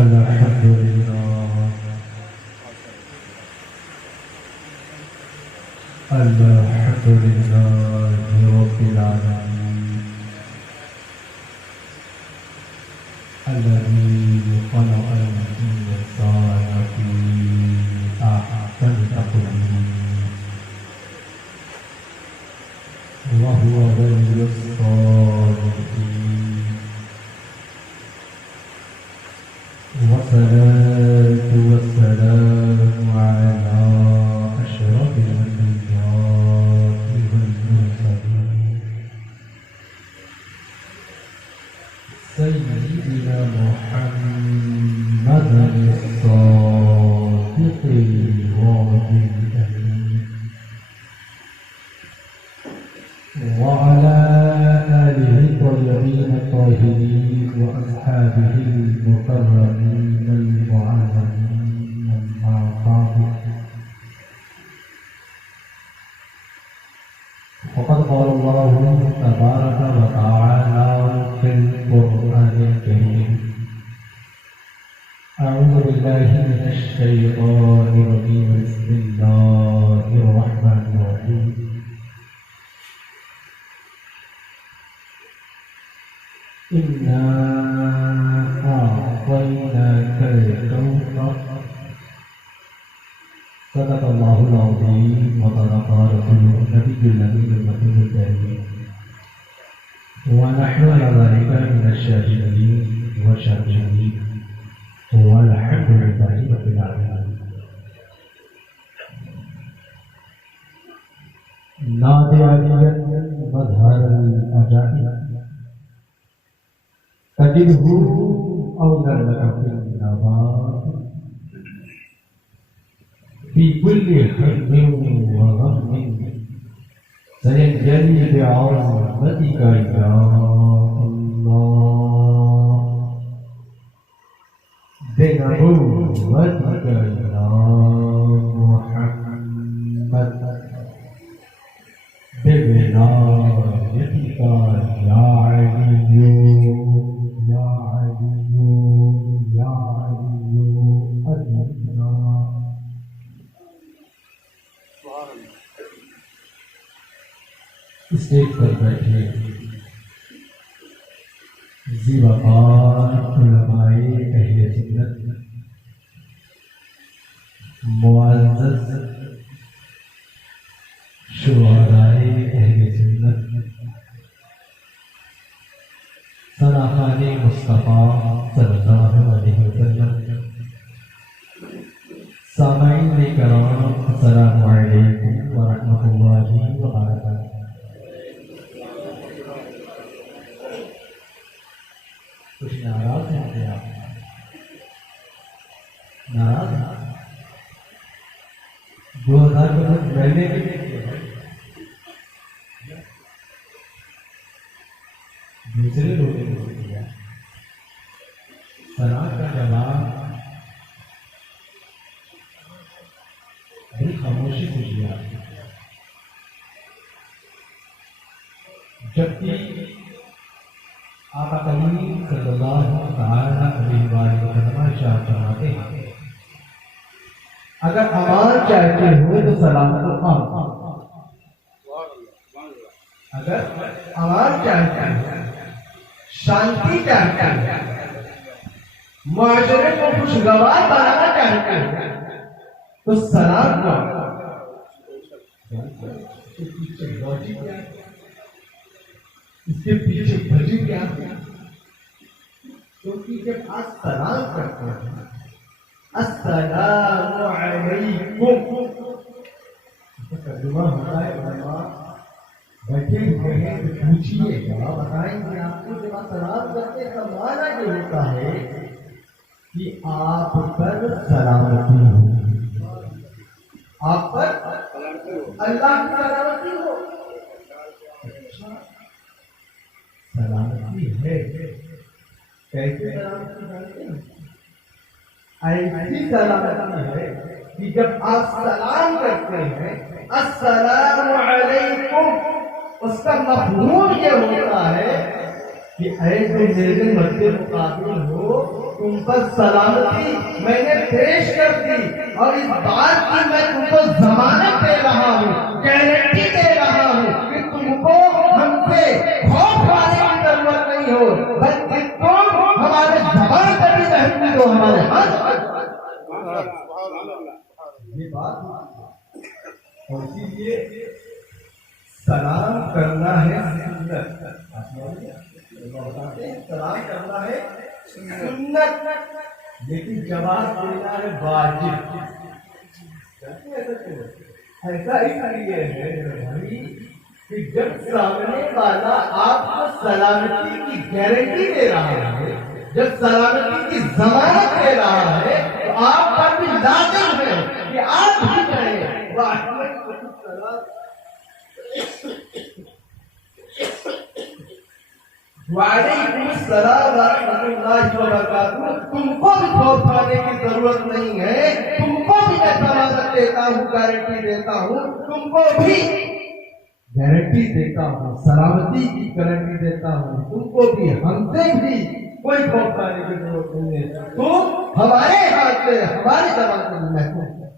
الحمد لله الحمد لله رب العالمين الذي خلق الإنسان في أحسن تقويم وهو ولي الصالحين والصلاة والسلام على أشرف الأنبياء والمرسلين سيدنا محمد الصادق الوعد الأمين وعلى آله الطيبين الطاهرين وأصحابه المكرمين المعظمين أما بعد فقد قال الله تبارك وتعالى في القرآن الكريم أعوذ بالله من الشيطان الرجيم بسم الله الرحمن الرحيم إنا أعطيناك الكوثر صدق الله العظيم وصدق رسوله النبي الأمين المكين الكريم ونحن على ذلك من الشاهدين والشاكرين والحمد لله رب العالمين. نادعية مظهر العجائب تجده أولى لك في النبات في كل هم وغم سينجلي بعظمتك يا الله بنبوتك يا محمد بولايتك يا علي يا علي يا علي أجمعنا. اسٹیج پر بیٹھے زیوقار علماء اہل سنت معزز شعراء اہل سنت سراخان مصطفیٰ صلی اللہ علیہ وسلم سامعین کرام السلام علیکم ورحمۃ اللہ وبرکاتہ. کچھ ناراض ہیں کہ آپ ناراض ہیں؟ 2000 کے بعد مہینے کے لیے دوسرے لوگوں نے دیا سلام کا جواب بڑی خاموشی سے دیا. جبکہ آقا کریم صلی اللہ تعالی علیہ وسلم ارشاد فرماتے ہیں اگر امان چاہتے ہو تو سلام کو خام. اگر امان چاہتے ہو شانتی چاہتے ہیں معاشرے کو خوشگوار بنانا چاہتے ہیں تو سلام کا اس کے پیچھے بھجی کیا ہے؟ کیونکہ جب آپ سلام کرتے ہیں السلام علیکم ترجمہ ہوتا ہے علماء بیٹھے ہوئے ہیں تو پوچھیے گا بتائیں گے آپ کو جب آپ سلام کرتے ہیں تو معنی یہ ہوتا ہے کہ آپ پر سلامتی ہو, آپ پر اللہ کی سلامتی ہو. سلامتی ہے کیسے سلامتی جانتے ہیں؟ ایسی سلامتی ہے کہ جب آپ سلام کرتے ہیں السلام علیکم اس کا مفہوم یہ ہوتا ہے کہ اے تم میرے مد مقابل ہو، تم پر سلامتی میں نے پیش کر دی، اور اس بات کی میں تم کو ضمانت دے رہا ہوں، گارنٹی دے رہا ہوں کہ تم کو ہم سے خوف کھانے کی ضرورت نہیں ہو، بلکہ تم ہمارے زبان پر بھی رہتی ہو ہمارے ہاتھ۔ یہ بات اور اسی لیے سلام کرنا ہے سنت، سلام کرنا ہے سنت، لیکن جواب دینا ہے واجب۔ ایسا اس لیے ہے کہ جب سامنے والا آپ کو سلامتی کی گارنٹی دے رہا ہے، جب سلامتی کی ضمانت دے رہا ہے، تو آپ پر بھی لازم ہے کہ آپ بھی کہیں وعلیکم السلام ورحمۃ اللہ وبرکاتہ، تم کو بھی خوف کھانے کی ضرورت نہیں ہے، تم کو بھی میں ضمانت دیتا ہوں، گارنٹی دیتا ہوں، تم کو بھی گارنٹی دیتا ہوں، سلامتی کی گارنٹی دیتا ہوں، تم کو بھی ہم سے بھی کوئی خوف کھانے کی ضرورت نہیں ہے، تم ہمارے ہاتھ سے ہمارے ضمانت میں محفوظ ہے۔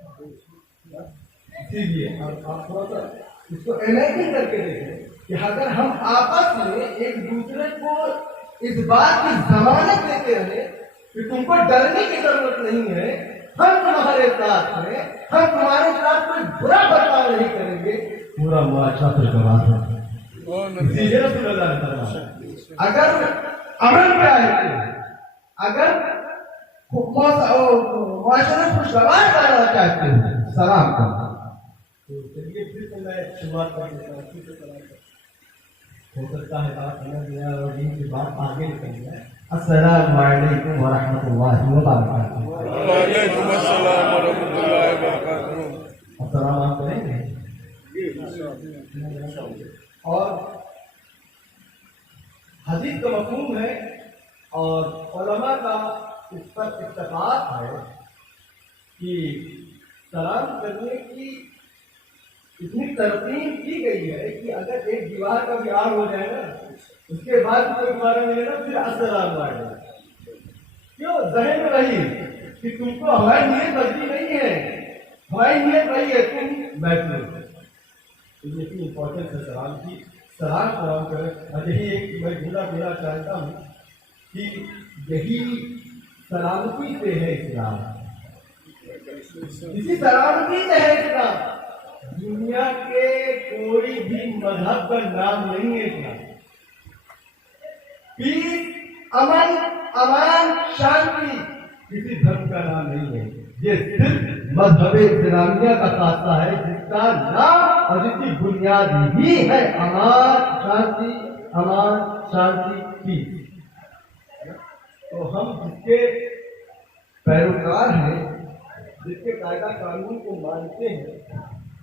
اسی لیے آپ تھوڑا سا اس کو امیجن کر کے دیکھیں کہ اگر ہم آپس میں ایک دوسرے کو اس بات کی ضمانت دیتے رہے کہ تم کو ڈرنے کی ضرورت نہیں ہے، ہم تمہارے ساتھ ہیں، ہم تمہارے ساتھ کوئی برا برتاؤ نہیں کریں گے، پورا معاشرہ پھر گواہ ہے۔ اسی لیے رسول اللہ نے فرمایا اگر امن چاہتے ہیں، اگر معاشرہ خوشگوار بنانا چاہتے ہیں، سلام کرنا۔ تو چلیے پھر تو میں شروعات کر دیتا ہوں، ہو سکتا ہے بات سمجھ گیا اور ان کی بات آگے نکل جائے۔ السلام علیکم ورحمۃ اللہ وبرکاتہ۔ وعلیکم السلام ورحمۃ اللہ وبرکاتہ۔ السلام آپ کریں گے؟ اور حدیث کا مفہوم ہے اور علماء کا اس پر اتفاق ہے کہ سلام کرنے کی اتنی ترتیب کی گئی ہے کہ اگر ایک دیوار کا بھی آر ہو جائے نا، اس کے بعد کوئی دوبارہ ملے نا، پھر السلام علیکم، کیوں ذہن میں رہی کہ تم کو ہماری نیت بدلی نہیں ہے، ہماری نیت وہی ہے، تم محفوظ۔ یہ اتنی امپورٹنٹ ہے سلام کی، سلام قرآن کرے۔ اور یہی ایک میں جملہ دینا چاہتا ہوں کہ یہی سلامتی سے ہے اسلام، اسی سلامتی سے ہے اسلام۔ دنیا کے کوئی بھی مذہب کا نام نہیں ہے اسلام۔ پیس، امن، امان، شانتی کسی دھرم کا نام نہیں ہے، یہ صرف مذہب اسلامیہ کا خاصہ ہے، جس کا نام اور جس کی بنیاد ہی ہے امان شانتی کی۔ تو ہم جس کے پیروکار ہیں، جس کے قاعدہ قانون کو مانتے ہیں،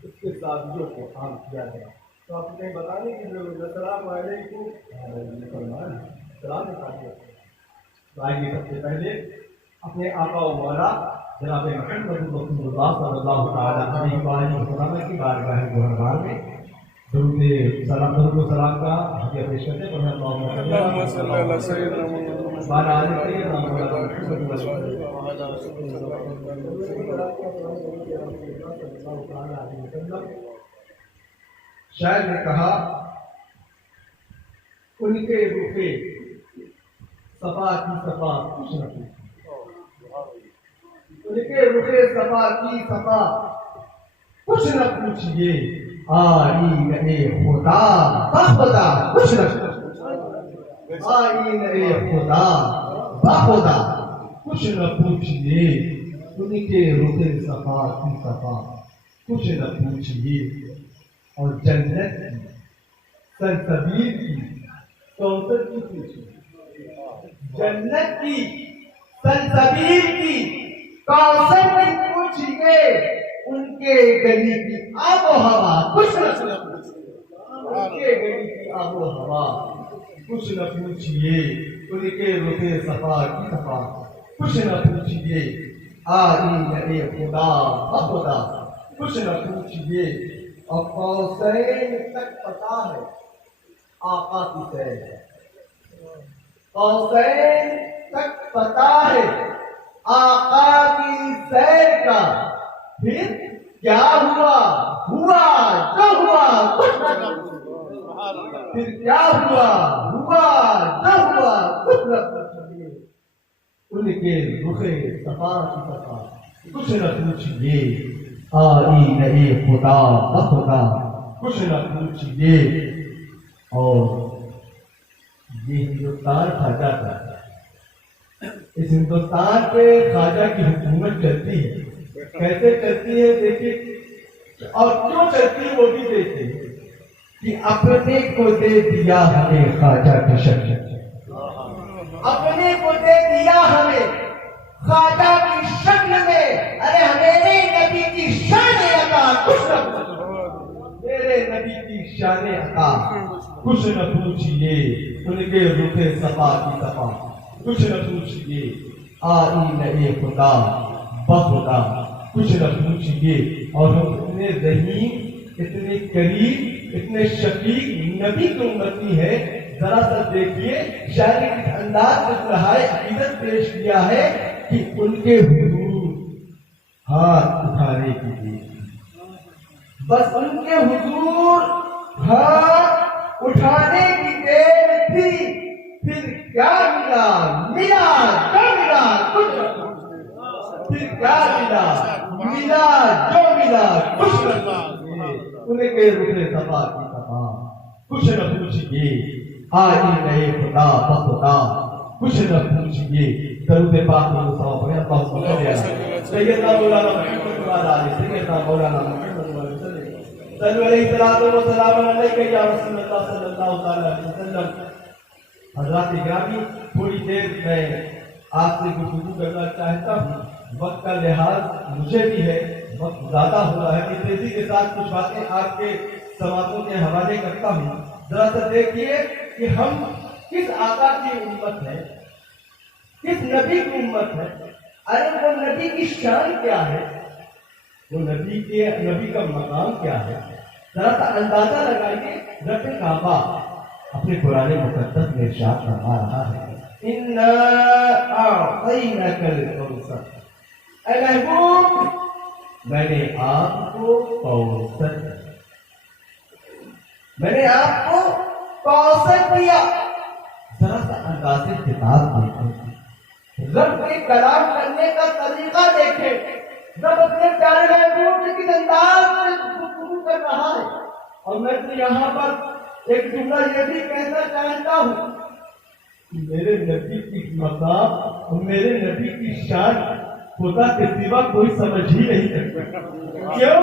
اس کے ساتھیوں کو عام کیا ہے۔ تو آپ نے بتانے کی ضرورت ہے۔ السلام علیکم، سلام تو آئیے سب سے پہلے اپنے آقا و مولا جناب محمد رسول اللہ صلی اللہ تعالیٰ علیہ وسلم کی بارگاہ گہربار میں درود و سلام کا ہدیہ پیش کرتے ہیں۔ اللہم صلی علی سیدنا شاعر نے کہا ان کے رخ صفا کی صفا کچھ نہ پوچھیے، ان کے رخ صفا کی صفا کچھ نہ پوچھیے، آئینہ خدا بخدا کچھ نہ پوچھیے، آئینہ خدا بخدا کچھ نہ پوچھیے، ان کے رخ صفا کی صفا کچھ نہ پوچھیے، اور جنت کی سلسبیل کی کوثر کی پوچھیے، جنت کی سلسبیل کی کوثر کی پوچھیے، ان کے گلی کی آب و ہوا کچھ نہ پوچھیے، ان کے گلی کی آب و ہوا کچھ نہ پوچھیے، ان کے رخ صفا کی صفا کچھ نہ پوچھیے، آئینہ خدا بخدا کچھ نہ پوچھیے، اور قوسین تک پتا ہے آقا کی سیر ہے، قوسین تک پتا ہے آقا کی سیر کا، پھر کیا ہوا ہوا جو ہوا کچھ نہ پھر کیا ہوا جو ہوا کچھ نہ ان کے رخ صفا کی صفا کچھ نہ پوچھئے آئینہ خدا بخدا کچھ نہ پوچھئے۔ اور یہ ہندوستان خواجہ کا، اس ہندوستان پہ خواجہ کی حکومت چلتی ہے، کیسے چلتی ہے دیکھیے، اور کیوں چلتی ہے وہ بھی دیکھیے کہ اپنے کو دے دیا ہمیں خواجہ کی شکل، اپنے کو دے دیا ہمیں خواجہ کی شکل میں، ارے میرے نبی کی شان عطا کچھ نہ میرے نبی کی شان عطا کچھ نہ پوچھئے، ان کے رخ صفا کی صفا کچھ نہ پوچھئے، آئینہ خدا بخدا کچھ نہ پوچھئے۔ اور ہم اتنے رحیم، اتنے کریم، اتنے شفیق نبی کی امتی ہے، ذرا سا دیکھیے شاعر کس انداز میں دہائے عقیدت پیش کیا ہے کہ ان کے حضور ہاتھ اٹھانے کی تھی، بس ان کے حضور ہاتھ اٹھانے کی دیر تھی، پھر کیا ملا ملا جو ملا کچھ نہ، پھر کیا ملا ملا جو ملا کچھ نہ، ان کے رخ صفا کی صفا کچھ نہ پوچھئے، آئینہ خدا بخدا کچھ نہ پوچھئے۔ درود پاک مصطفیٰ پڑھیں، اللہم صلی علی سیدنا مولانا محمد وعلی آلہ سیدنا مولانا محمد وعلی وسلم، صلو علیہ الصلوۃ والسلام علیک یا رسول اللہ صلی اللہ علیہ وسلم۔ حضرات گرامی، تھوڑی دیر میں آپ سے گفتگو کرنا چاہتا ہوں، وقت کا لحاظ مجھے بھی ہے، وقت زیادہ ہو رہا ہے، تیزی کے ساتھ کچھ باتیں آپ کے سماعتوں کے حوالے کرتا ہوں۔ ذرا سا دیکھیے کہ ہم کس آقا کی امت ہے، کس نبی کی امت ہے، ارے وہ نبی کی شان کیا ہے، وہ نبی کا مقام کیا ہے، ذرا سا اندازہ لگائیے۔ رب کعبہ اپنے قرآن مقدس میں ارشاد فرما رہا ہے، اِنَّا أَعْطَيْنَاكَ الْكَوْثَرَ، اے محبوب میں نے آپ کو کوثر، میں نے آپ کو کوثر دیا۔ ذرا سا انداز خطاب دیکھیں، رب کے کلام کرنے کا طریقہ دیکھیں، رب اپنے پیارے محبوب سے کس انداز سے گفتگو کر رہا ہے۔ اور میں تو یہاں پر ایک جملہ یہ بھی کہنا چاہتا ہوں کہ میرے نبی کی مقام اور میرے نبی کی شان خدا کے سوا کوئی سمجھ ہی نہیں سکتا۔ کیوں؟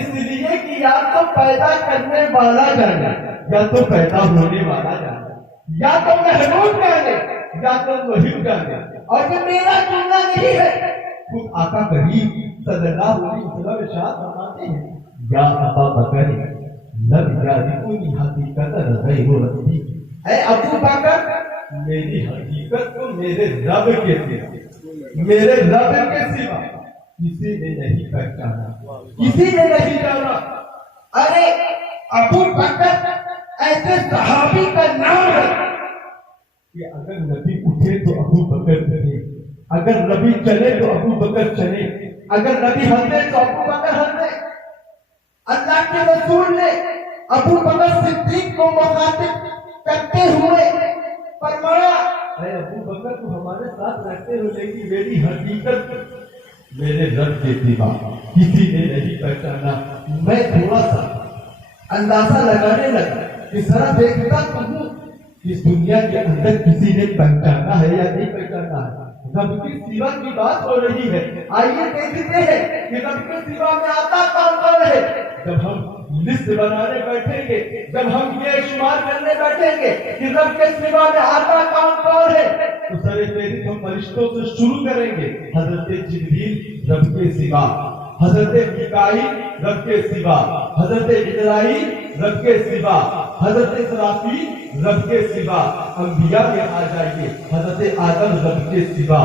اس لیے کہ یا تو پیدا کرنے والا جانے، یا تو پیدا ہونے والا جانے، یا تو محبوب جانے، یا تو محب جانے۔ اور یہ میرا جملہ نہیں ہے، خود آقا کریم صلی اللہ علیہ وسلم ارشاد فرماتے ہیں، یا ابا بکر لم یعرفنی حقیقت غیر ربی، اے ابو بکر میری حقیقت کو میرے رب کے سوا، میرے رب کے سوا کسی نے نہیں پہچانا، کسی نے نہیں جانا۔ ارے ابو بکر ایسے صحابی کا نام ہے کہ اگر نبی اٹھے تو ابو بکر چلے، اگر نبی چلے تو ابو بکر چلے، اگر نبی ہنسے تو ابو بکر ہنسے۔ اللہ کے رسول نے ابو بکر صدیق کو مخاطب کرتے ہوئے فرمایا، اے ابو بکر تو ہمارے ساتھ رہتے ہو، لیکن میری حقیقت میرے رب کے سوا کسی نے نہیں پہچانا۔ میں تھوڑا سا اندازہ لگانے لگا کہ ذرا دیکھتا تو ہوں اس دنیا کے اندر کسی نے پہچانا ہے یا نہیں پہچانا ہے۔ رب کے سوا کی بات ہو رہی ہے، آئیے دیکھتے ہیں کہ رب کے سوا میں آتا کون کون ہے۔ جب ہم لسٹ بنانے بیٹھیں گے، جب ہم یہ شمار کرنے بیٹھیں گے کہ رب کے سوا میں آتا کون کون ہے، تو سر فہرست ہم فرشتوں سے شروع کریں گے۔ حضرت جبریل رب کے سوا، حضرت میکائیل رب کے سوا، حضرت اسرائیل رب کے سوا، حضرت اسرافیل رب کے سوا۔ انبیاء میں آ جائیے، حضرت آدم رب کے سوا،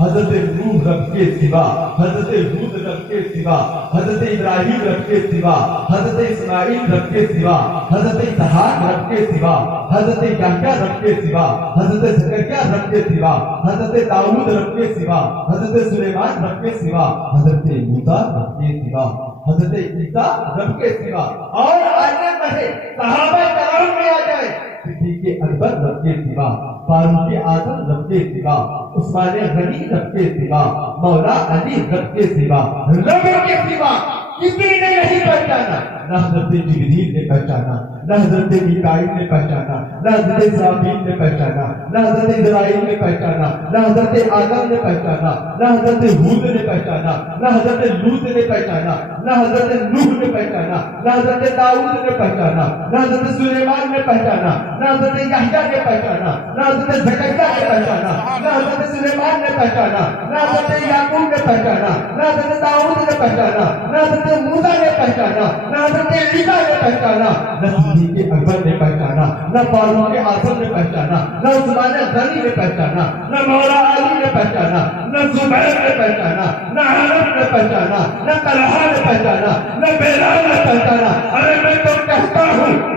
حضرت نوح رب کے سوا، حضرت ہود رب کے سوا، حضرت ابراہیم رب کے سوا، حضرت اسماعیل رب کے سوا، حضرت اسحاق رب کے سوا، حضرت یحییٰ رب کے سوا، حضرت زکریا رب کے سوا، حضرت داؤد رب کے سوا، حضرت سلیمان رب کے سوا، حضرت موسیٰ رب کے سوا، حضرت عیسیٰ رب کے سوا، اور آگے بڑھے صحابہ کرام میں آ جائے صدیق اکبر رب کے سوا، فاروق اعظم رب کے سوا، عثمان غنی رب کے سوا، مولا علی رب کے سوا، رب کے سوا کسی نے نہیں پہچانا، نہ حضرت جبریل نے پہچانا، نہ حضرت میکائیل نے پہچانا، نہ حضرت اسرافیل نے پہچانا، نہ حضرت اسرائیل نے پہچانا، نہ حضرت آدم نے پہچانا، نہ حضرت ہود نے پہچانا، نہ حضرت لوط نے پہچانا، نہ حضرت نوح نے پہچانا، نہ حضرت داؤد نے پہچانا، نہ حضرت سلیمان نے پہچانا، نہ حضرت یحییٰ نے پہچانا، نہ حضرت زکریا نے پہچانا، نہ حضرت سلیمان نے پہچانا، نہ حضرت یعقوب نے پہچانا، نہ حضرت داؤد نے پہچانا، نہ حضرت موسیٰ نے پہچانا، نہ حضرت عیسیٰ نے پہچانا، نہ صدیق اکبر نے پہچانا، نہ فاروق اعظم نے پہچانا، نہ عثمان غنی نے پہچانا، نہ مولا علی نے پہچانا، نہ زبیر نے پہچانا، نہ عامر نے پہچانا، نہ طلحہ نے پہچانا، نہ بلال نے پہچانا۔ ارے میں تو کہتا ہوں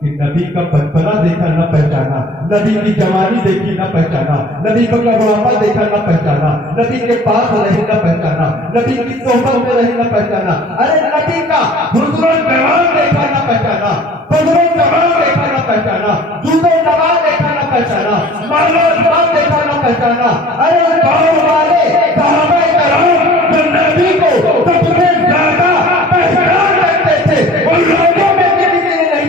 کہ نبی کا بچپنا دیکھا نہ پہچانا، نبی کی جوانی دیکھی نہ پہچانا، نبی کا بڑھاپا دیکھا نہ پہچانا، نبی کے پاس رہے نہ پہچانا، نبی کی صحبت میں رہے نہ پہچانا، ارے نبی کا حسن و جمال دیکھا نہ پہچانا، حسن و جمال دیکھا نہ پہچانا، جود و جمال دیکھا نہ پہچانا، مال و جمال دیکھا نہ پہچانا۔ ارے دور والے صحابہ کرام جو نبی کو سب سے زیادہ پہچان رکھتے تھے، ان لوگوں میں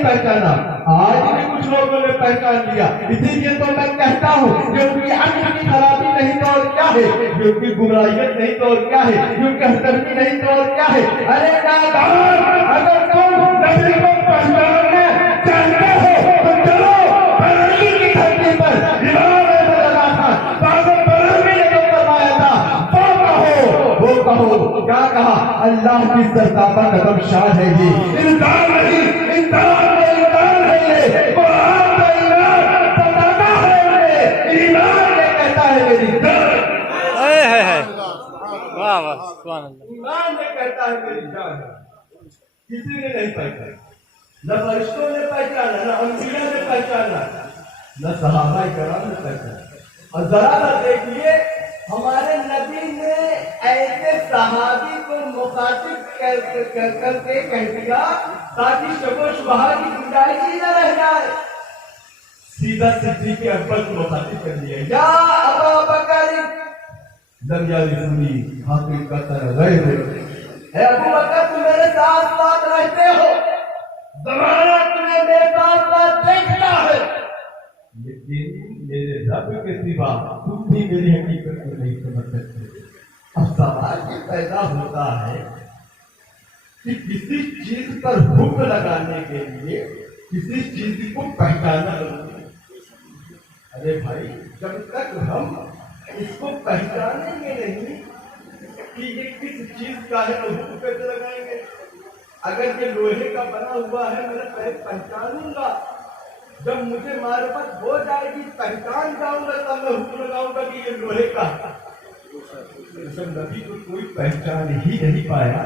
پہچانا، آج بھی کچھ لوگوں نے پہچان لیا، اسی لیے تو میں کہتا ہوں کہ ان کی عقل کی خرابی نہیں تو اور کیا ہے، کہ ان کی گمراہیت نہیں تو اور کیا ہے، کہ ان کی ہمدردی نہیں تو اور کیا ہے۔ ارے نادان، اگر تم نبی کو پہچاننا چاہتے ہو تو چلو بریلی کی دھرتی پر امام احمد رضا خان صاحب بریلی نے جو فرمایا تھا وہ کہو، کیا کہا؟ اللہ کی سرتابہ قدم شان ہے یہ، انسان نہیں، انسان کسی نے نہیں پہچانا، نہ فرشتوں نے پہچانا، نہ انبیاء نے پہچانا، نہ صحابہ کرام نے پہچانا۔ اور ذرا دیکھیے ہمارے نبی نے ایسے صحابی کو مخاطب کر کے کہہ دیا تاکہ شک و شبہات کی گنجائش ہی نہ رہ جائے، سیدھا صدیق اکبر کو مخاطب کر دیا، یا ابا بکر لم یرثنی حقیقتا غیر، اے ابو بکر تم میرے ساتھ ساتھ رہتے ہو، زمانہ تمہیں میرے ساتھ ساتھ دیکھتا ہے، لیکن میرے رب کے سوا تم بھی میری حقیقت کو نہیں سمجھ سکتے۔ اب سوال یہ پیدا ہوتا ہے کہ کسی چیز پر حکم لگانے کے لیے کسی چیز کو پہچانا ضروری ہے۔ ارے بھائی، جب تک ہم اس کو پہچانیں گے نہیں کہ یہ کس چیز کا ہے تو حکم کیسے لگائیں گے؟ اگر یہ لوہے کا بنا ہوا ہے میں پہچانوں گا، جب مجھے معرفت ہو جائے گی پہچان جاؤں گا تب میں حکم لگاؤں گا کہ یہ لوہے کا ہے۔ جب نبی کو کوئی پہچان ہی نہیں پایا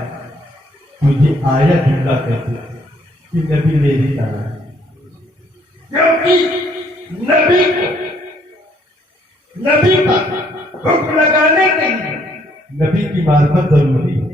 تو یہ آیت جملہ کہتے ہیں کہ نبی میری طرح ہے، کیونکہ نبی کا حکم لگانے کے لیے نبی کی معرفت ضروری ہے،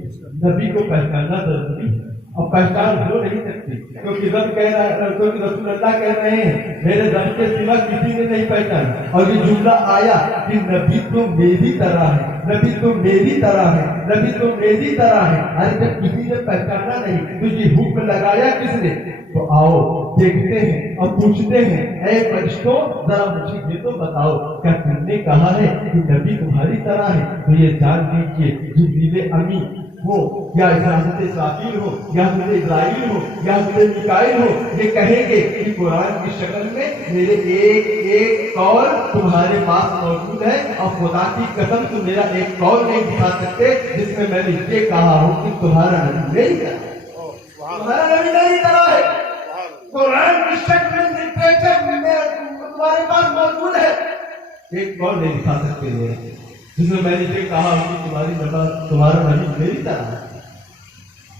نبی کو پہچاننا ضروری ہے۔ اور پہچان ہو نہیں سکتی کیونکہ رب کہہ رہا ہے، کیونکہ رسول اللہ کہہ رہے ہیں میرے رب کے سوا کسی نے نہیں پہچانا۔ اور یہ جملہ آیا کہ نبی تو میری طرح ہے، نبی تو میری طرح ہے، نبی تو میری طرح ہے۔ ارے جب کسی نے پہچانا نہیں تو یہ حکم لگایا کس نے؟ تو آؤ دیکھتے ہیں اور پوچھتے ہیں، اے فرشتوں ذرا مجھے یہ تو بتاؤ کیا تم نے کہا ہے کہ نبی تمہاری طرح ہے؟ تو یہ جان لیجیے جبریل امی ہو یا حضرت اسرافیل ہو یا حضرت اسرائیل ہو یا حضرت میکائیل ہو، یہ کہیں گے کہ قرآن کی شکل میں میرے ایک ایک قول تمہارے پاس موجود ہے، اور خدا کی قسم تم میرا ایک قول نہیں دکھا سکتے جس میں نے یہ کہا ہوں کہ تمہارا نبی میری طرح ہے، تمہارا نبی میری طرح ہے۔ قرآن کی شکل میں لٹریچر میں تمہارے پاس موجود ہے، ایک قول نہیں دکھا سکتے۔ جس میں نے یہ کہا کہ تمہارا نبی میری طرح ہے۔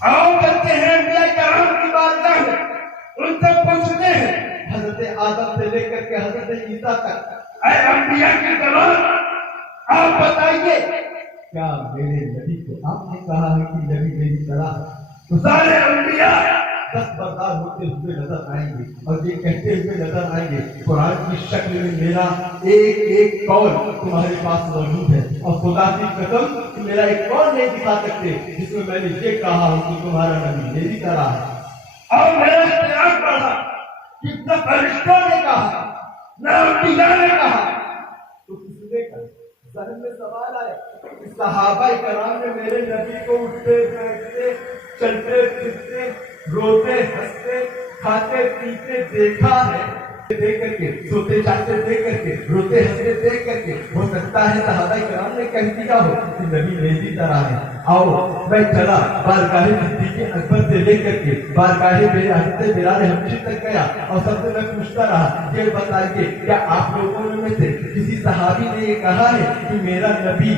آؤ بچے ہیں انبیاء کرام کی بارگاہ میں، ان سے پوچھتے ہیں حضرت آدم سے لے کر کے حضرت عیسیٰ تک، اے انبیاء کی زبان آپ بتائیے کیا میرے نبی کو آپ نے کہا ہے کہ نبی میری طرح ہے؟ تو سارے انبیاء دستبردار ہوتے ہوئے نظر آئیں گے اور یہ کہتے ہوئے نظر آئیں گے قرآن کی شکل میں میرا ایک ایک قول تمہارے پاس موجود ہے، اور خدا کی قسم کہ میرا ایک قول نہیں دکھا سکتے جس میں میں نے یہ کہا ہوں کہ تمہارا نبی میری طرح ہے۔ اور میرا اختیار پڑھا کہ نہ فرشتوں نے کہا نہ انبیاء نے کہا، تو کس نے کہا؟ ذہن میں سوال آیا کہ صحابہ کرام نے میرے نبی کو اٹھتے بیٹھتے چلتے پھرتے روتے ہنستے کھاتے پیتے دیکھا ہے، دیکھ کر کے سوتے جاتے دیکھ کر کے روتے ہنستے دیکھ کر کے ہو سکتا ہے صحابہ کرام نے کہہ دیا ہو کہ نبی میری طرح ہے۔ آؤ میں چلا بارگاہ صدیق اکبر سے لے کر کے بارگاہ حضرت بلال حبشی تک گیا اور سب سے میں پوچھتا رہا یہ بتائیے کیا آپ لوگوں میں سے کسی صحابی نے یہ کہا ہے کہ میرا نبی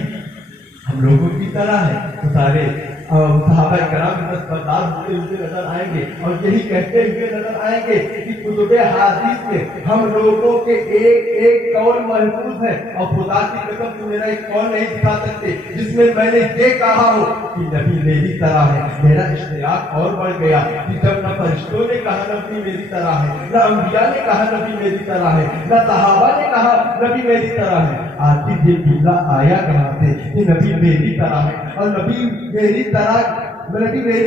ہم لوگوں کی طرح ہے؟ تو سارے صحابہ کرام دستبردار ہوتے ہوئے نظر آئیں گے اور یہی کہتے ہوئے نظر آئیں گے کہ کتب حدیث میں ہم لوگوں کے ایک ایک قول محفوظ ہے، اور خدا کی قسم تو میرا ایک قول نہیں دکھا سکتے جس میں میں نے یہ کہا ہو کہ نبی میری طرح ہے۔ میرا اشتیاق اور بڑھ گیا کہ جب نہ فرشتوں نے کہا نبی میری طرح ہے، نہ انبیاء نے کہا نبی میری طرح ہے، نہ صحابہ نے کہا نبی میری طرح ہے، آخر یہ جملہ آیا کہاں سے کہ نبی میری طرح ہے؟ اور نبی میری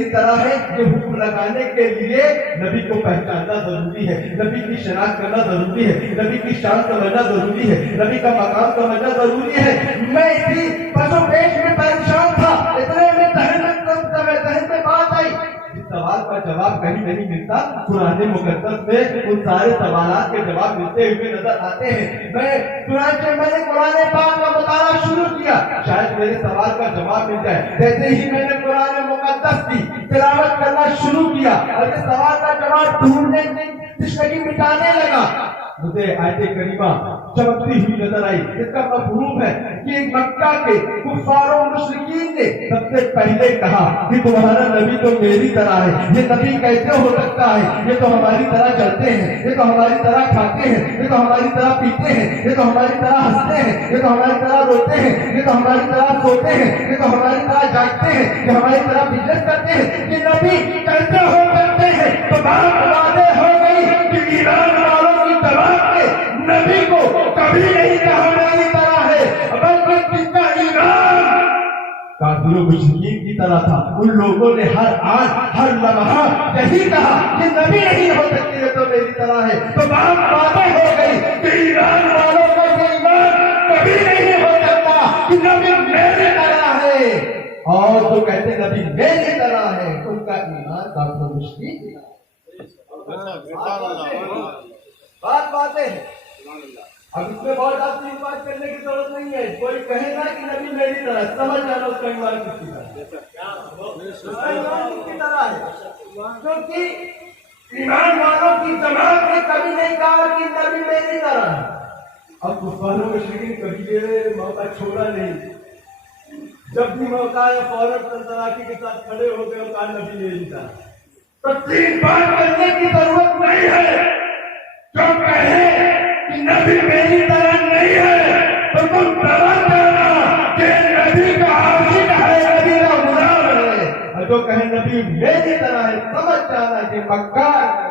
طرح ہے کہ حکم لگانے کے لیے نبی کو پہچاننا ضروری ہے، نبی کی شناخت کرنا ضروری ہے، نبی کی شان سمجھنا ضروری ہے، نبی کا مقام سمجھنا ضروری ہے۔ میں اسی پسو پیش میں پریشان تھا، اتنے میں ذہن میں بات آئی، اس سوال کا جواب کہیں نہیں ملتا، قرآن مقدس میں ان سارے سوالات کے جواب ملتے ہوئے نظر آتے ہیں۔ میں نے قرآن پاک کا مطالعہ شروع کیا، شاید میرے سوال کا جواب مل جائے۔ جیسے ہی میں نے قرآن مقدس کی تلاوت کرنا شروع کیا اور اس سوال کا جواب ڈھونڈنے کی تشنگی مٹانے لگا، مجھے آیت کریمہ چمکتی ہوئی نظر آئی۔ اس کا مفہوم ہے کہ مکہ کے کفار و مشرکین نے سب سے پہلے کہا کہ تمہارا نبی تو میری طرح ہے۔ یہ نبی کیسے ہو سکتا ہے؟ یہ تو ہماری طرح چلتے ہیں، یہ تو ہماری طرح کھاتے ہیں، یہ تو ہماری طرح پیتے ہیں، یہ تو ہماری طرح ہنستے ہیں، یہ تو ہماری طرح روتے ہیں، یہ تو ہماری طرح سوتے ہیں، یہ تو ہماری طرح جاگتے ہیں، یہ ہماری طرح بزنس کرتے ہیں۔ یہ نبی کیسے ہو سکتے ہیں؟ تو بات واضح ہو گئی کہ ایران والوں کی جواب میں نبی کو کبھی نہیں کہا میری طرح ہے، بلکہ جن کا ایمان کافروں مشرکین کی طرح تھا، ان لوگوں نے ہر آج ہر لمحہ یہی کہا کہ نبی نہیں ہو سکتی ہے تو میری طرح ہے۔ تو بات واضح ہو گئی کہ ایران والوں کا ایمان کبھی نہیں ہو سکتا کہ نبی میری طرح ہے، اور جو کہتے نبی میری طرح ہے ان کا ایمان کافروں مشرکین کی طرح ہے۔ بات واضح ہے۔ اب اس میں بہت آپ کی بات کرنے کی ضرورت نہیں ہے، کوئی کہے گا کہ نبی میری طرح، سمجھ جانا اس کا ایمان کس کی طرح ہے، اس کا ایمان کس کی طرح ہے، کیونکہ ایمان والوں کی جماعت نے کبھی نہیں کہا کہ نبی میری طرح ہے۔ اب کفاروں میں شکل کبھی یہ موقع چھوڑا نہیں، جب بھی موقع ہے فوراً تراکی کے ساتھ کھڑے ہو گئے اور کہا نبی میری طرح۔ تفصیل بات کرنے کی ضرورت نہیں ہے، جو کہے نبی میری طرح نہیں ہے تو تم سمجھ جانا کہ نبی کا عاشق ہے، نبی کا غلام ہے، اور جو کہے نبی میری طرح ہے سمجھ جانا کہ مکہ ہے۔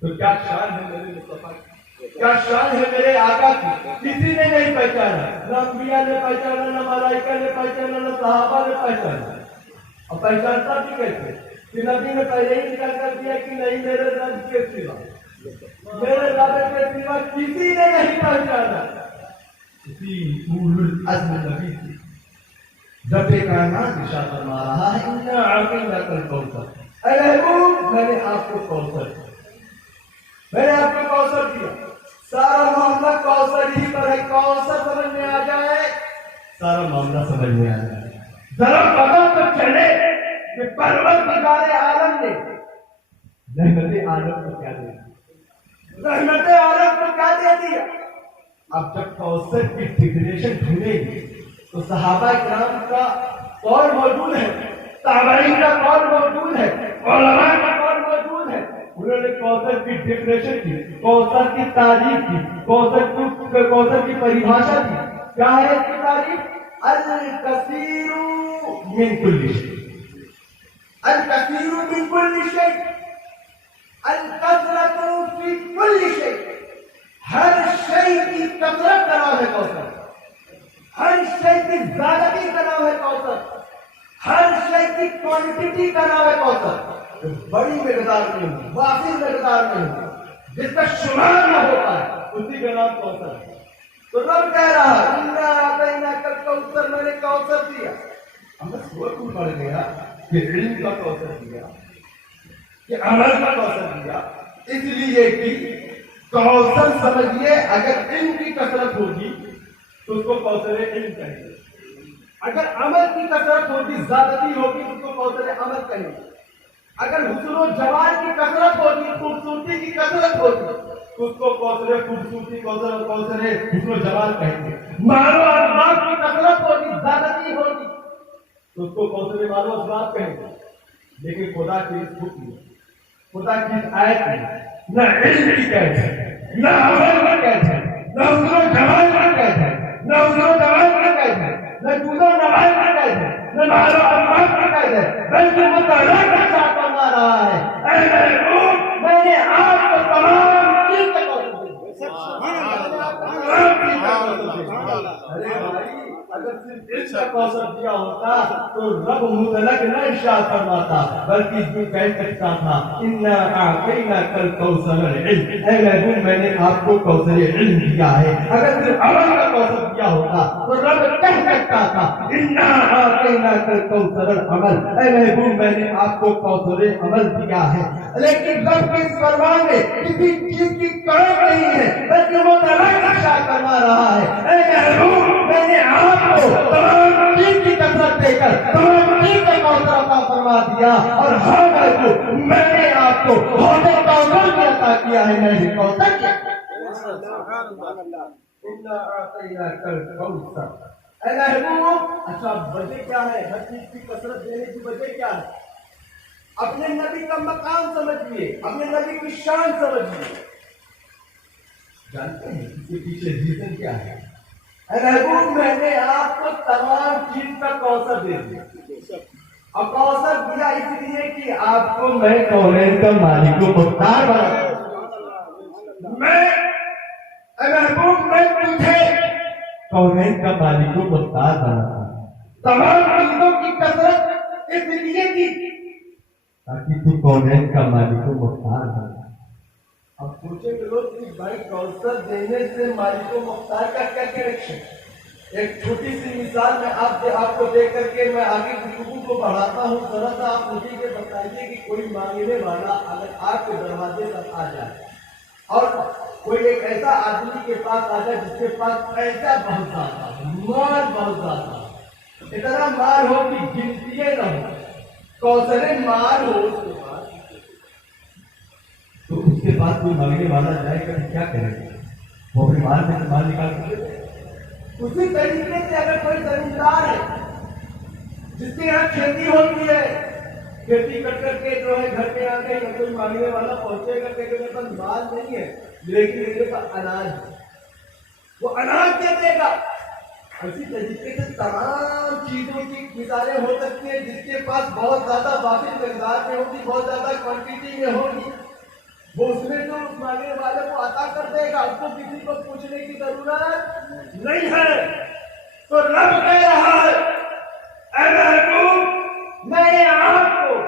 تو کیا شان ہے میرے مصطفیٰ کی، کیا شان ہے میرے آقا کی، کسی نے نہیں پہچانا، نہ انبیاء نے پہچانا، نہ ملائکہ نے پہچانا، نہ صحابہ نے پہچانا۔ اور پہچانتا بھی کیسے کہ نبی نے پہلے ہی نکال کر دیا کہ نہیں میرے رب کے سوا، میرے رب کے سوا کسی نے نہیں پہچانا۔ اسی اولو العزم نبی تھی، رب کائنات ارشاد فرما رہا ہے اِنَّا أَعْطَيْنَاكَ الْكَوْثَرَ، اے محبوب میں نے آپ کو کوثر دیا، میں نے آپ کو کوثر دیا۔ سارا معاملہ کوثر ہی پر ہے، کوثر سمجھ میں آ جائے سارا معاملہ سمجھ میں آ جائے۔ ذرا پتہ تو چلے کہ پروردگار عالم نے رحمت عالم کو کیا دے دیا، رحمت عالم کو کیا دے دیا۔ اب جب کوثر کی ڈکلیریشن ڈھونڈیں گے تو صحابہ کرام کا قول موجود ہے، تابعین کا قول موجود ہے، علماء کا قول موجود ہے. انہوں نے کوثر کی ڈکلیریشن کی، کوثر کی تعریف کی، کوثر کی پریبھاشا کی. کیا ہے اس کی تعریف؟ الکثیر من کل شیء، الکثیر من کل شیء، الکثرۃ فی کل شیء. ہر شے کی کثرت کا نام ہے کوثر، ہر شے کی زیادتی کا نام ہے کوثر، ہر شے کی کوانٹٹی کا نام ہے کوثر. بڑی مقدار میں ہو، وافر مقدار میں ہو، جس کا شمار نہ ہو پائے، اسی کا نام کوثر ہے. تو رب کہہ رہا اِنَّا أَعْطَيْنَاكَ الْكَوْثَرَ، میں نے کوثر دیا. ہمیں سورت میں پڑھ گیا کہ علم کا کوثر دیا، کہ عمل کا کوثر دیا، اس لیے کہ کوثر سمجھیے اگر علم کی کثرت ہوگی تو اس کو کوثر علم کہیں گے، اگر عمل کی کثرت ہوگی، زیادتی ہوگی تو اس کو کوثر عمل کہیں گے، اگر حسن و جمال کی کثرت ہوگی، خوبصورتی کی کثرت ہوگی تو اس کو کوثر خوبصورتی، کوثر حسن و جمال کہیں گے. مال و اسباب کی کثرت ہوگی، زیادتی ہوگی تو اس کو کوثر مال و اسباب کہیں گے. لیکن خدا کی اس حکم، خدا کی اس آیت میں نہ علم کی قید ہے، نہ عمل کی قید ہے، نہ حسن و جمال کی قید ہے، نہ حسن و جمال کی قید ہے، نہ جود و نمال کی قید ہے، نہ مال و اسباب کی قید ہے، بلکہ مطالعہ کا ساتھ فرما رہا ہے اے میرے قوم، میں نے آپ کو تمام چیز کا کوثر دیا. ارے بھائی، اگر صرف علم کا کوثر دیا ہوتا تو رب مطلق نہ ارشاد فرماتا، بلکہ اس میں کہہ سکتا تھا اِنَّا أَعْطَيْنَاكَ الْكَوْثَرَ الْعِلْمَ، اے محبوب میں نے آپ کو کوثر علم دیا ہے. اگر صرف عمل کا کوثر دیا ہوتا تو رب کہہ سکتا تھا اِنَّا أَعْطَيْنَاكَ الْكَوْثَرَ الْعَمَلَ، اے محبوب میں نے آپ کو کوثر عمل دیا ہے. لیکن رب کے اس فرمان میں کسی چیز کی قید نہیں ہے، بلکہ وہ مطلق ارشاد فرما رہا ہے اے محبوب میں نے آپ کو تمام چیز کی کثرت دے کر تمام چیز کا کوثر عطا فرما دیا. اور ہر محبوب میں نے آپ کو حوض کوثر بھی عطا کیا ہے. میں نے کوثر کیا اِنَّا أَعْطَيْنَاكَ الْكَوْثَرَ. اے محبوب، اچھا وجہ کیا ہے ہر چیز کی کثرت دینے کی وجہ کیا ہے؟ اپنے نبی کا مقام سمجھیے، اپنے نبی کی شان سمجھیے. جانتے ہیں اس کے پیچھے ریزن کیا ہے؟ اے محبوب میں نے آپ کو تمام چیز کا کوثر دے دیا. اور کوثر دیا اس لیے کہ آپ کو میں کونین کا مالک و مختار بنا. میں اے محبوب میں تجھے کونین کا مالک و مختار بنا. تمام چیزوں کی کثرت اس لیے کی تاکہ تو کونین کا مالک و مختار بنا. اب سوچیں کہ لوگ کہ بھائی کوثر دینے سے مالک و مختار کا کیا کنیکشن؟ ایک چھوٹی سی مثال میں آپ کو دے کر کے میں آگے گفتگو کو بڑھاتا ہوں. ذرا سا آپ مجھے یہ بتائیے کہ کوئی مانگنے والا اگر آپ کے دروازے پر آ جائے اور کوئی ایک ایسا آدمی کے پاس آ جائے جس کے پاس پیسہ بہت زیادہ ہو، مال بہت زیادہ ہو، اتنا مال ہو کہ گنتی نہ ہو، کوثر مال ہو اس کے پاس، تو اس کے بعد کوئی مانگنے والا جائے گا کیا کرے گا؟ وہ اپنے مال میں سے مال نکال سکے. اسی طریقے سے اگر کوئی زمیندار ہے جس کے یہاں کھیتی ہوتی ہے، کھیتی کر کر کے جو ہے گھر کے آگے یا کوئی مانگنے والا پہنچے گا کہ میرے پاس مال نہیں ہے لیکن میرے پاس اناج ہے، وہ اناج دے دے گا. اسی طریقے سے تمام چیزوں کی مثالیں ہو سکتی ہیں جس کے پاس بہت زیادہ وافر مقدار میں ہوگی، بہت زیادہ کوانٹٹی میں ہوگی، وہ اس میں جو اس مانگنے والے کو عطا کر دے گا، اس کو کسی کو پوچھنے کی ضرورت نہیں ہے. تو رب کہہ رہا ہے اے محبوب میں نے آپ کو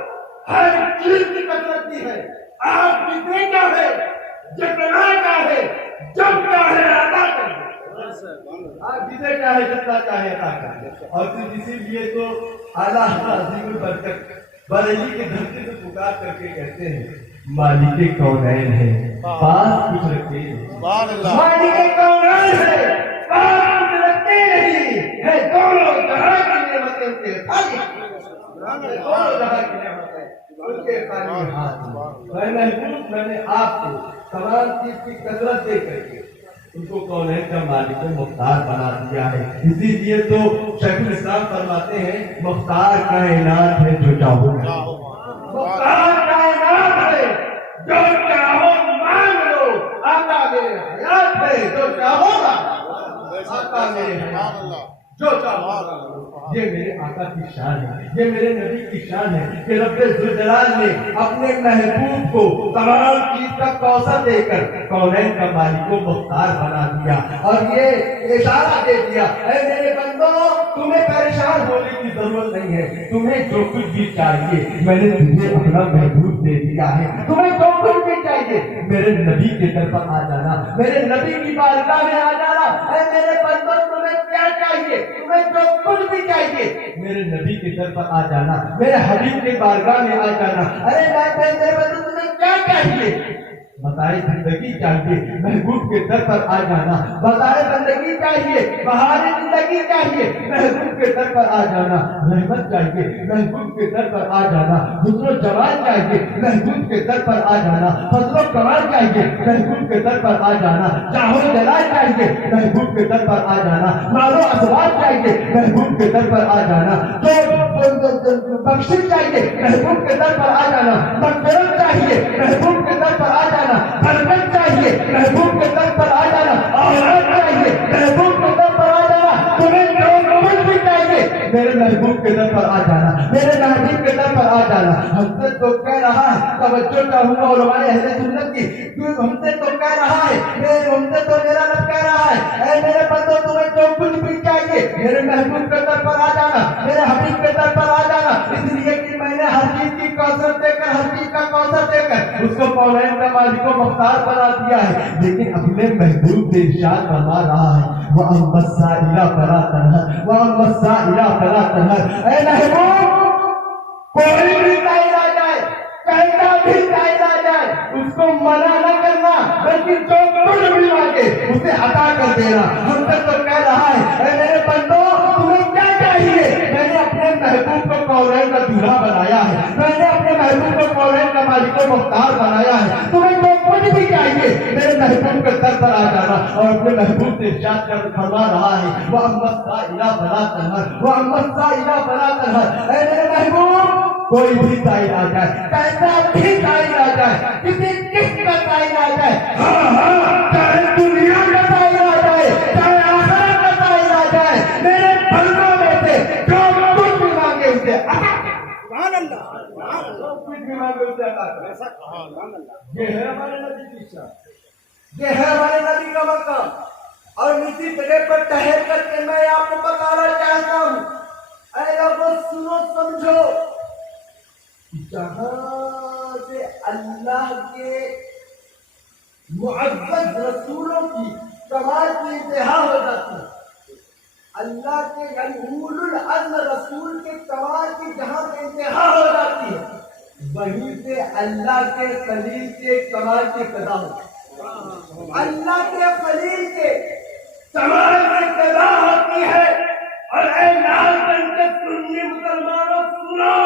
ہر چیز کی کثرت دی ہے، آپ جتنے کا ہے، جتنا کا ہے، جب کا ہے عطا کر دیں. آپ جتنے کا ہے، جتنا کا ہے عطا کر دیں. اور صرف اسی لیے تو اعلیٰ عظیم البرکت بریلی کے دھرتی سے پکار کر کے کہتے ہیں مالک کونین ہے پاس کچھ رکھتے نہیں، مالک کونین ہے پاس کچھ رکھتے نہیں، ہے دونوں جہاں کی نعمتیں ان کے خالق، دونوں جہاں کی نعمتیں ان کے خالق ہاتھ. میں محبوب میں نے آپ کو تمام چیز کی کثرت دے کر کے ان کو کونین کا مالک و مختار بنا دیا ہے. اسی لیے تو شیخ الاسلام فرماتے ہیں مختار کائنات ہے جو چاہو مختار کائنات ہے جو چاہو مان لو. آقا میرے حیات ہے جو چاہو گا. آقا میرے حیات جو چاہو. یہ میرے آقا کی شان ہے, یہ میرے نبی کی شان ہے کہ رب ذوالجلال نے اپنے محبوب کو تمام چیز کا کوثر دے کر کونین کا مالک و مختار بنا دیا اور یہ اشارہ دے دیا اے میرے بندوں تمہیں پریشان ہونے کی ضرورت نہیں ہے. تمہیں جو کچھ بھی چاہیے میں نے تمہیں اپنا محبوب دے دیا ہے. تمہیں جو کچھ بھی چاہیے میرے نبی کے در پر آ جانا, میرے نبی کی بارگاہ میں آ جانا. اے میرے بندوں تمہیں کیا چاہیے, تمہیں جو کچھ بھی چاہیے میرے نبی کے در پر آ جانا, میرے حبیب کے بارگاہ میں آ جانا. ارے میرے بندوں تمہیں کیا چاہیے, بتائے زندگی چاہیے محبوب کے در پر آ جانا. بتائے زندگی چاہیے, بہار زندگی چاہیے محبوب کے در پر آ جانا. رحمت چاہیے محبوب کے در پر آ جانا. حسن و جمال چاہیے محبوب کے در پر آ جانا. فضل و کمال چاہیے محبوب کے در پر آ جانا. جاہ و جلال چاہیے محبوب کے در پر آ جانا. مال و اسباب چاہیے محبوب کے در پر آ جانا. جو بخشش چاہیے محبوب کے در پر آ جانا. مغفرت چاہیے محبوب کے در پر آ جانا. برکت چاہیے محبوب کے در پر آ جانا. اولاد چاہیے محبوب کے در پر آ جانا. تمہیں جو کچھ بھی چاہیے میرے محبوب کے در پر آ جانا, میرے محبوب کے در پر آ جانا. ہم سے تو کہہ رہا ہے توجہ چاہوں علماء اہل سنت کی, ہم سے تو کہہ رہا ہے ہم سے تو میرا رب کہہ رہا ہے اے میرے بندوں تمہیں جو کچھ بھی چاہیے میرے محبوب کے در پر آ جانا, میرے حبیب کے در پر آ جانا. اس لیے کہ میں نے ہر چیز کی کوثر دے کر, ہر چیز کا کوثر دے کر اس کو کونین کا مالک و مختار بنا دیا ہے. لیکن اپنے محبوب سے ارشاد فرما رہا ہے وَأَمَّا السَّائِلَ فَلَا تَنْهَرْ وَأَمَّا السَّائِلَ فَلَا تَنْهَرْ. اے محبوب کوئی بھی سائل آ جائے, کیسا بھی سائل آ جائے, اس کو منع نہ کرنا بلکہ جو کچھ بھی مانگے اسے عطا کر دینا. ہم سے تو کہہ رہا ہے اے میرے بندوں تمہیں کیا چاہیے, میں نے اپنے محبوب کو کونین کا دولہا بنایا ہے, میں نے اپنے محبوب کو کونین کا مالک و مختار بنایا ہے. تمہیں جو کچھ بھی چاہیے میرے محبوب کے در پر آ جانا. اور اپنے محبوب سے ارشاد کر فرما رہا ہے وَأَمَّا السَّائِلَ فَلَا تَنْهَرْ وَأَمَّا السَّائِلَ فَلَا تَنْهَرْ. اے میرے محبوب کوئی بھی سائل آ جائے, کیسا بھی سائل آ جائے, کسی قسم کا سائل آ جائے, چاہے دنیا کا سائل آ جائے, چاہے آخرت کا سائل آ جائے, میرے بندوں میں سے جو کچھ بھی مانگے اسے عطا یہ ہے ہمارے نبی کی شان, یہ ہے ہمارے نبی کا مقام. اور اسی جگہ پر ٹھہر کر کے میں آپ کو بتانا چاہتا ہوں اے لوگوں سنو سمجھو, جہاں سے اللہ کے معزز رسولوں کی کمال کی انتہا ہو جاتی ہے, اللہ کے یعنی اولو العزم رسول کے کمال کی جہاں پہ انتہا ہو جاتی ہے وہیں سے اللہ کے خلیل کے کمال کی ابتدا ہوتی ہے. اللہ کے خلیل کے کمال کی ابتدا ہوتی ہے. اور اے لال بن کے سنی مسلمانوں سنو,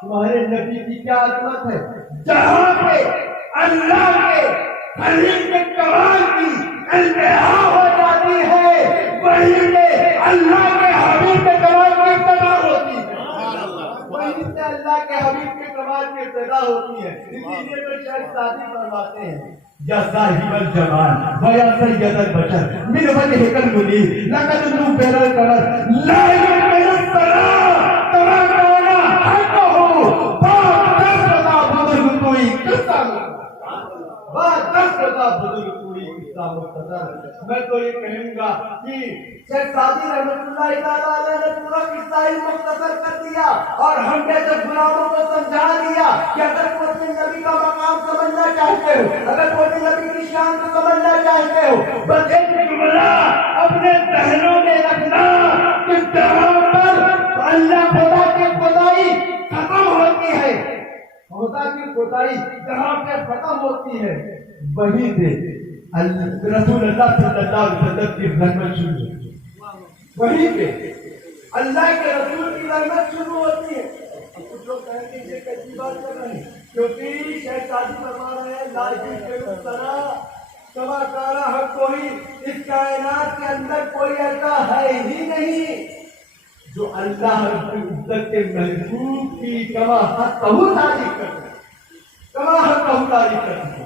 تمہارے نبی کی کیا عظمت ہے, جہاں پہ اللہ کے خلیل کے کمال کی انتہا ہو جاتی ہے وہیں سے اللہ کے حبیب کے کمال کی ابتدا ہوتی ہے. وہیں سے اللہ کے حبیب کے کمال کی ابتدا ہوتی ہے. اسی لیے تو شیخ سعدی فرماتے ہیں یا صاحب الجمال و یا سید البشر من وجهك المنیر لقد نور القمر لا يمكن الصلاة كما كان حقه بات دستہ بزرگ کوئی قصہ بات دستہ بزرگ کوئی قصہ مختصر. میں تو یہ کہوں گا کہ شیخ سعدی رحمۃ اللہ تعالیٰ علیہ نے پورا قصہ ہی مختصر کر دیا اور ہم نے جب غلاموں کو سمجھا دیا کہ اگر کوئی اپنے نبی کا مقام سمجھنا چاہتے ہو, اگر کوئی نبی کی شان کو سمجھنا چاہتے ہو, بس ایک جملہ اپنے ذہنوں میں رکھنا کہ جہاں پر اللہ خدا کی خدائی ختم ہوتی ہے, خدا کی خدائی جہاں پہ ختم ہوتی ہے وہیں سے رسول اللہ صلی اللہ علیہ وسلم کی رحمت شروع ہوتی ہے. وہیں پہ اللہ کے رسول کی رحمت شروع ہوتی ہے. کچھ لوگ کہیں گے یہ کیسی بات کر رہے ہیں, کیونکہ شیخ سعدی فرما رہے ہیں لا یمکن الصلاة کما کارا ہر کوئی اس کائنات کے اندر کوئی ایسا ہے ہی نہیں جو اللہ رب العزت کے محبوب کی کما حق تعریف کرتے کما حق تعریف کرتے.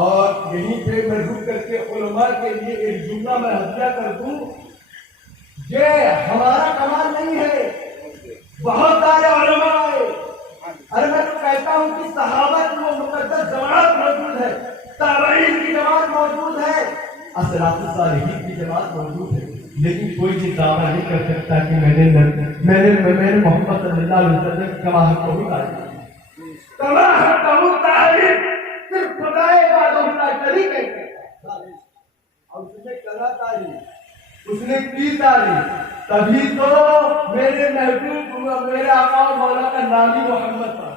اور یہیں پہ میں رک کر کے علماء کے لیے ایک جملہ میں ہدیہ کر دوں. یہ ہمارا کمال نہیں ہے, بہت سارے علماء آئے. ارے میں تو کہتا ہوں کہ صحابہ کی وہ مقدس جماعت موجود ہے, تابعین کی جماعت موجود ہے, اسلاف الصالحین کی جماعت موجود ہے, لیکن کوئی یہ دعویٰ نہیں کر سکتا کہ میں نے محمد صلی اللہ علیہ وسلم کما حق کما حق تعریف صرف خدائے عبادت شریک ہے. اور اس نے کرا تعریف, اس نے کی تعریف, تبھی تو میرے محبوب میرے آقا و مولا کا نام ہی محمد تھا.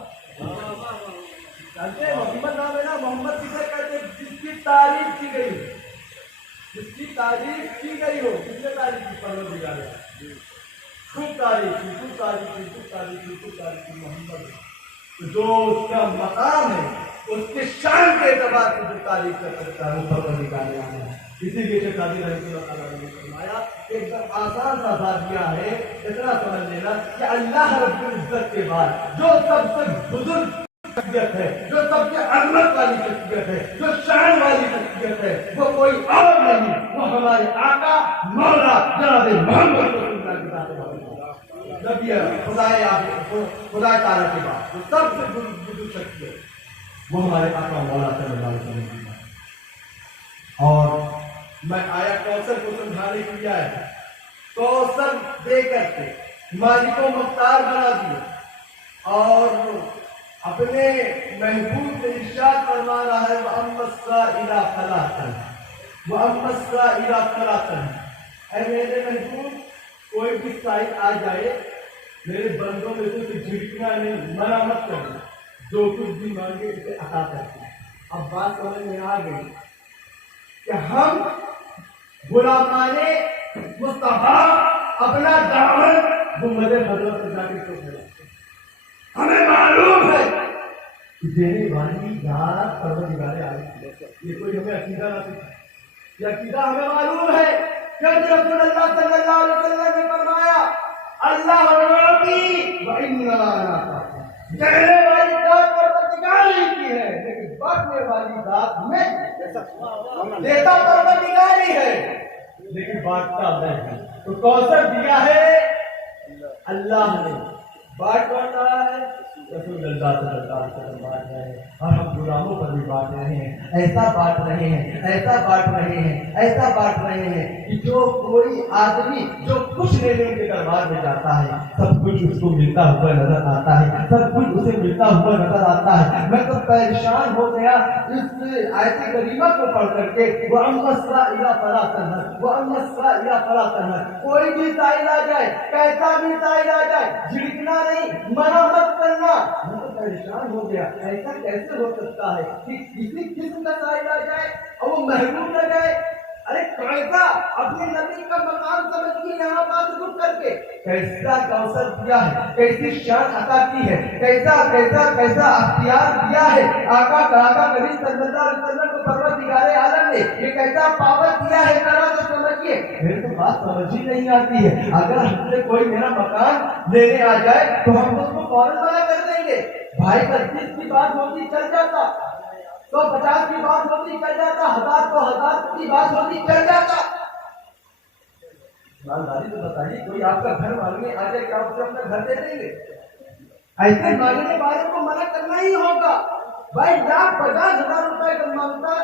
جانتے ہیں محمد نام ہے نا, محمد کسے کہتے ہیں؟ جس کی تعریف کی گئی, جس کی تعریف کی گئی ہو. کس نے تعریف کی؟ پروردگار نے خوب تعریف کی, خوب تعریف کی, خوب تعریف کی, خوب تعریف کی محمد. جو اس کا مقام ہے, اس کے شان کے اعتبار سے جو تعریف کر سکتا ہے وہ پروردگار ہے. اسی لیے شیخ سعدی رحمۃ اللہ تعالیٰ نے فرمایا کہ ایک دم آسان سا بات ہے, اتنا سمجھ لینا کہ اللہ رب العزت کے بعد جو سب سے بزرگ شخصیت ہے, جو سب سے عظمت والی شخصیت ہے, جو شان والی شخصیت ہے, وہ کوئی اور نہیں, وہ ہمارے آقا مولا جناب محمد رسول اللہ کی ذات ہے. جب یہ خدا تعالیٰ کے بعد جو سب سے بزرگ شخصیت وہ ہمارے آقا مولا صلی اللہ علیہ وسلم کی ذات. اور میں آیا کوثر کو سمجھانے کے لیے آیا, کوثر دے کر کے مالک و مختار بنا دیا اور اپنے محبوب سے ارشاد فرما رہا ہے وَأَمَّا السَّائِلَ فَلَا تَنْهَرْ وَأَمَّا السَّائِلَ فَلَا تَنْهَرْ. اے میرے محبوب, کوئی بھی سائل آ جائے میرے بندوں میں سے جھڑکنا نہیں, منع مت کرنا, جو کچھ بھی مانگے اسے عطا کرتے. اب بات سمجھ میں آ گئی کہ ہم غلامان مصطفیٰ اپنا دامن گنبد خضرا سے جا کے کیوں پھیلاتے ہیں؟ ہمیں معلوم ہے کہ دینے والی ذات پروردگار عالم ہے. یہ کوئی ہمیں عقیدہ نہ سکھائے, یہ عقیدہ ہمیں معلوم ہے. جب رسول اللہ صلی اللہ علیہ وسلم نے فرمایا اللہ کی دینے والی ذات پروردگار ہی کی ہے, لیکن بانٹنے والی ذات میں دیتا پروردگار ہی ہے لیکن بانٹتا میں. تو کوثر دیا ہے اللہ نے, بانٹ رہا ہے رسول اللہ صلی اللہ علیہ وسلم بانٹ رہے ہیں, اور ہم غلاموں پر بھی بانٹ رہے ہیں. ایسا بانٹ رہے ہیں, ایسا بانٹ رہے ہیں, ایسا بانٹ رہے ہیں کہ جو کوئی آدمی جو کچھ لینے کے دربار میں جاتا ہے سب کچھ اس کو ملتا ہوا نظر آتا ہے, سب کچھ اسے ملتا ہوا نظر آتا ہے. میں تو پریشان ہو گیا اس آیت کریمہ کو پڑھ کر کے وَأَمَّا السَّائِلَ فَلَا تَنْهَرْ وَأَمَّا السَّائِلَ فَلَا تَنْهَرْ. کوئی بھی سائل آ جائے, کیسا بھی سائل آ جائے, جھڑکنا نہیں, منع مت کرنا. میں تو پریشان ہو گیا, ایسا کیسے ہو سکتا ہے کہ کسی قسم کا سائل آ جائے اور وہ محروم نہ جائے. ارے کیسا اپنے نبی کا مقام سمجھ کے یہاں بات رک کر کے کیسا کوثر دیا ہے, کیسی شان عطا کی ہے, کیسا کیسا کیسا اختیار دیا ہے آقا کریم صلی اللہ علیہ وسلم کو پروردگار عالم نے, یہ کیسا پاور دیا ہے ذرا تو سمجھیے. میرے تو بات سمجھ ہی نہیں آتی ہے. اگر ہم سے کوئی میرا مکان لینے آ جائے تو ہم اس کو فوراً منع کر دیں گے. بھائی 25 کی بات ہوتی چل جاتا, 150 کی بات ہوتی چل جاتا, 1000 کی بات ہوتی چل جاتا. ایمانداری سے بتائیے, کوئی آپ کا گھر مانگنے آ جائے کیا اسے اپنا گھر دے دیں گے؟ ایسے مانگنے والے کو منع کرنا ہی ہوگا. بھائی 1,50,000 روپئے کا مانگتا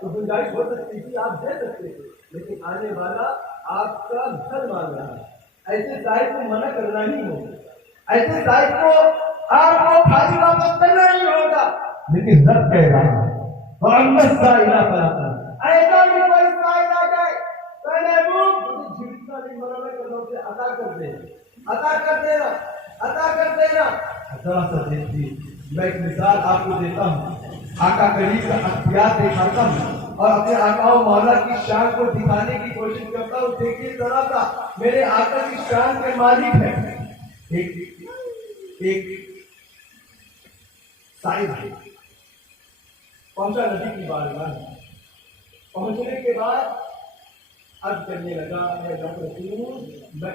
تو گنجائش ہو سکتی تھی, آپ دے سکتے تھے, لیکن آنے والا آپ کا گھر مانگ رہا ہے. ایسے صاحب کو منع کرنا ہی ہوگا, ایسے صاحب کو آپ کو خالی واپس کرنا ہی ہوگا. لیکن رب کہہ رہا ہے وَأَمَّا السَّائِلَ فَلَا تَنْهَرْ. ایسا بھی کوئی سائل آ جائے پہلے وہ جھڑکنا نہیں, منع کرنا, اسے عطا کر دے, عطا کر دینا, عطا کر دینا. ذرا سا دیکھیے, میں ایک مثال آپ کو دیتا ہوں, آقا کریم کا اختیار دکھاتا ہوں اور اپنے آقا و مولا کی شان کو دکھانے کی کوشش کرتا ہوں. دیکھیے ذرا سا, میرے آقا کی شان کے مالک ہے. ایک سائل ہے, پہنچا نبی کی بارگاہ میں, پہنچنے کے بعد اب کرنے لگا، اے رب رسول میں